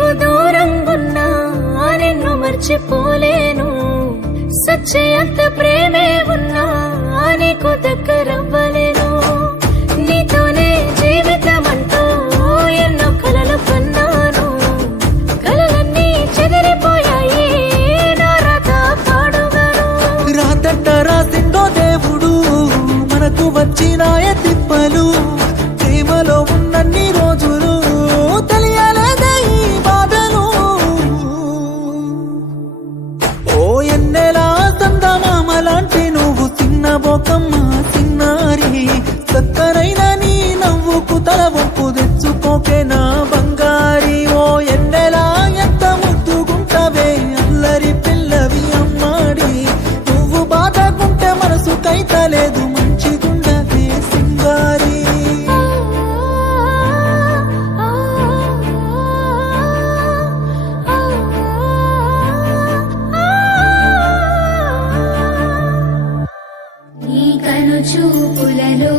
నీకు దూరంగున్నా నిన్ను మర్చిపోలేను సచ్చేంత ప్రేమే ఉన్నా నీకు దగ్గరవ్వలేను నీతోనే జీవితం అంటూ ఎన్నో కలలు కన్నాను కలలన్నీ చెదిరిపోయాయి నా రాత పాడుగాను రాతట్ట రాసిందో దేవుడు మనకు వచ్చినాయ తిప్పలు ప్రేమలో ఉన్నన్ని రోజులు తెలియలేదే ఈ బాధలు ఓ ఎన్నెలా సందమామ లాంటి నువ్వు చిన్న బొకమ్మ చిన్నారి సత్తరైన నీ నవ్వుకు తల వంపు తెచ్చుకోకే నా బంగారి ఓ ఎన్నెలా ఎంత ముద్దుగుంటవే అల్లరి పిల్లవి అమ్మాడి నువ్వు బాధకుంటే మనసు కైతలేదు మంచిగుండవే సింగారి ఈ కను చూపులలో